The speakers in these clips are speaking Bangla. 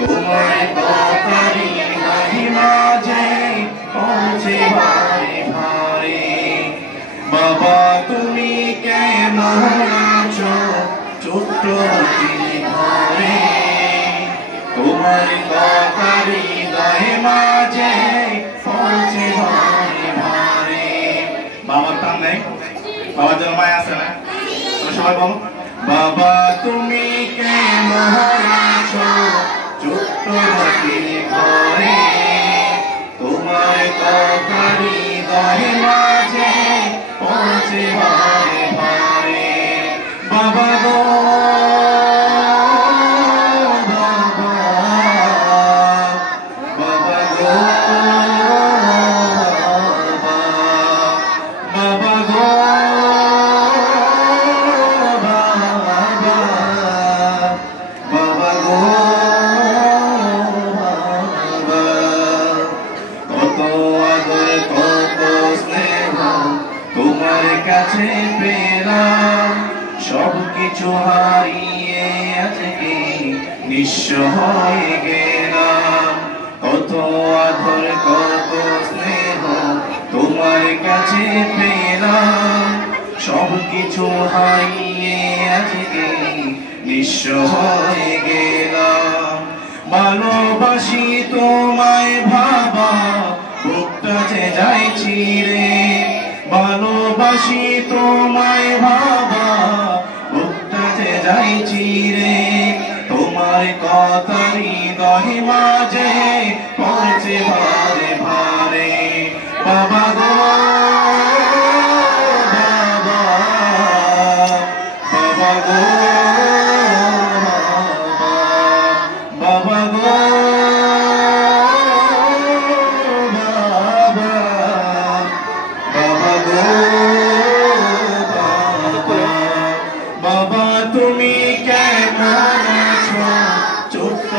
তোমার কথারি নাহি মাঝে পৌঁছে ভারে ভারে। বাবা তুমি কেমন আছো ছোট্ট ঘরে, তোমার কথারি হৃদয়ে মাঝে পৌঁছে ভারে ভারে। বাবার টান নেই, বাবার জন্য মায় আছে না? সবাই বলো, বাবা তুমি কেমন আছো ছোট্ট ঘরে, তোমার কথারি হৃদয়ে মাঝে পৌঁছে ভারে ভারে। বাবা গো সবকিছু হারিয়ে আজকে নিঃস্ব হয়ে গেলাম। কত আদর কত স্নেহ তোমার কাছে পেলাম, সবকিছু হারিয়ে আজকে নিঃস্ব হয়ে গেলাম। ভালোবাসি তোমায় ভাবা বুকটা যে যায় ছিঁড়ে, ভালোবাসি তোমায় ভাবা বুকটা যে যায় ছিঁড়ে। তোমার কথা হৃদয় মাঝে পড়ছে ভারে ভারে। বাবা গো বাবা, বাবা গো বাবা গো বাবা তুমি কেমন আছো ছোট্ট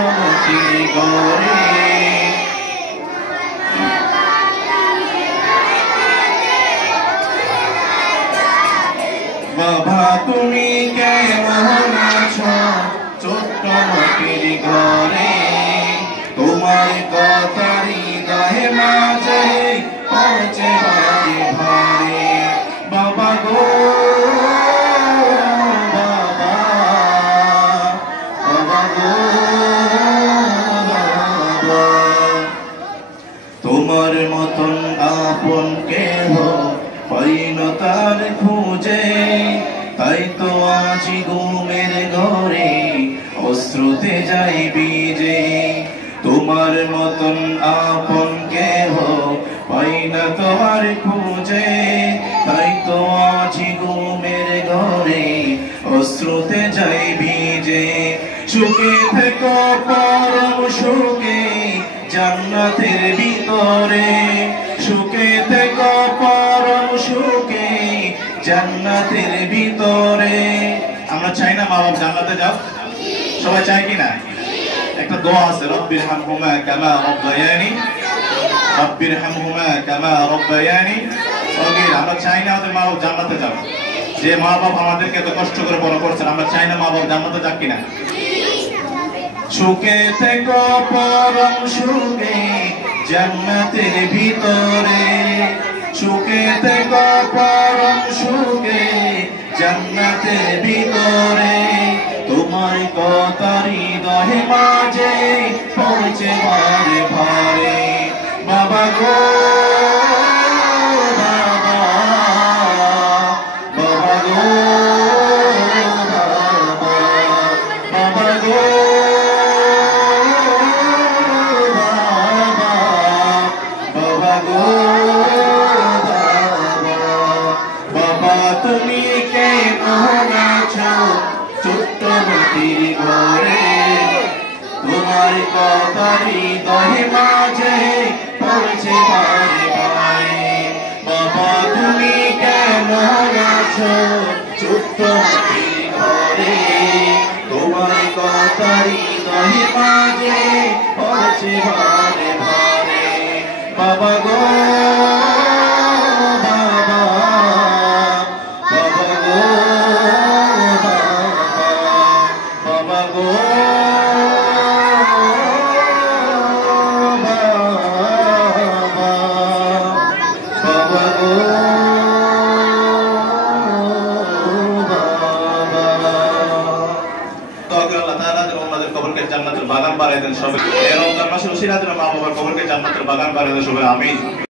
ঘরে, বাবা তুমি কেমন আছো ছোট্ট ঘরে, তোমার কথা হৃদয়ে মাঝে পৌঁছে ভারে ভারে। বাবা গো বাবা, বাবা গো বাবা, তোমার মতন আপন কেহ পাই না তার খুঁজে, তাই তো আছি ঘুমের ঘরে অশ্রুতে যাই বিজে। তোমার মতন আপন কেহ পাই না তোমার খুঁজে, তাই তো আছি ঘুমের ঘরে অশ্রুতে যাই ভিজে। সুখে থেকো পরম সুখে জান্নাতের ভিতরে, সুখে থেকো পরম সুখে জান্নাতের ভিতরে। আমরা চাই না মা বাবা জান্নাতে যাও? সবাই চাই কি না? একটা দোয়া আছে, রব্বির হামহুমা কামা রব্বায়ানি, রব্বির হামহুমা কামা রব্বায়ানি সগীরা। আমরা চাই না আমাদের মা বাবা জান্নাতে যাও। যে মা বাবা আমাদেরকে এত কষ্ট করে বড় করছেন, আমরা চাই না মা বাবা জান্নাতে যাক কিনা? সুখে থেকো পরম সুখে জান্নাতের ভিতরে, সুখে থেকো পরম সুখে জান্নাতের ভিতরে। তোমার কথা হৃদয়ে মাঝে পৌঁছে ভারে ভারে। বাবা গো বাবা, বাবা গো বাবা, বাবা গো বাবা, বাবা গো বাবা। বাবা তুমি কেমন আছো ছোট্ট ঘরে, তোমার কথা হৃদয়ে মাঝে পড়ছে ভারে ভারে। বাবা তুমি কেমন আছো ছোট্ট ঘরে, তোমার কথা হৃদয়ে মাঝে পড়ছে ভারে ভারে। বাবা গো বাবা, বাবা গো বাবা, বাবা গো কবরকে জান্নাতের বাগান বানায় দেন সবাই। এই রমজান মাসের উসিলাতে মা বাবার কবরকে জান্নাতের বাগান বানায় দেন সবাই, আমিন।